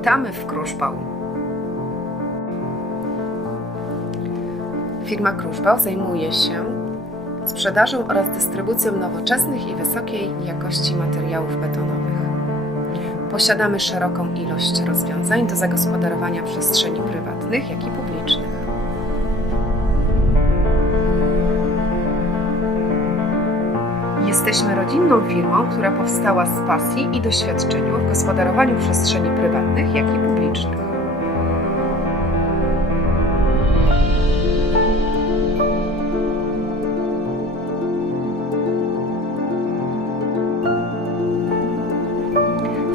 Witamy w Kruszpał. Firma Kruszpał zajmuje się sprzedażą oraz dystrybucją nowoczesnych i wysokiej jakości materiałów betonowych. Posiadamy szeroką ilość rozwiązań do zagospodarowania przestrzeni prywatnych, jak i publicznych. Jesteśmy rodzinną firmą, która powstała z pasji i doświadczeniu w gospodarowaniu przestrzeni prywatnych, jak i publicznych.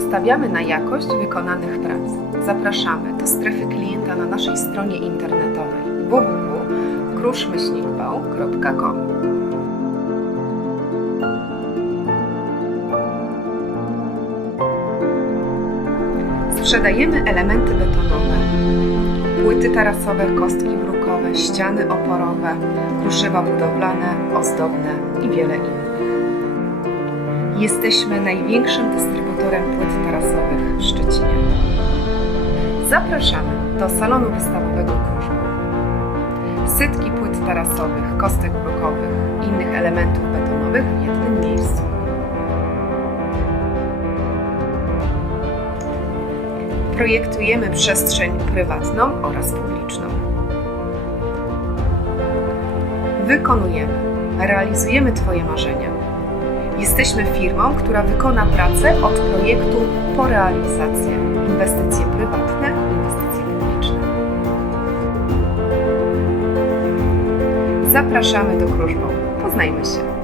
Stawiamy na jakość wykonanych prac. Zapraszamy do strefy klienta na naszej stronie internetowej www.kruszmyślnikbał.com Sprzedajemy elementy betonowe, płyty tarasowe, kostki brukowe, ściany oporowe, kruszywa budowlane, ozdobne i wiele innych. Jesteśmy największym dystrybutorem płyt tarasowych w Szczecinie. Zapraszamy do salonu wystawowego Kruszków. Setki płyt tarasowych, kostek brukowych innych elementów betonowych w jednym miejscu. Projektujemy przestrzeń prywatną oraz publiczną. Wykonujemy, realizujemy Twoje marzenia. Jesteśmy firmą, która wykona pracę od projektu po realizację. Inwestycje prywatne, inwestycje publiczne. Zapraszamy do Kruszbo. Poznajmy się.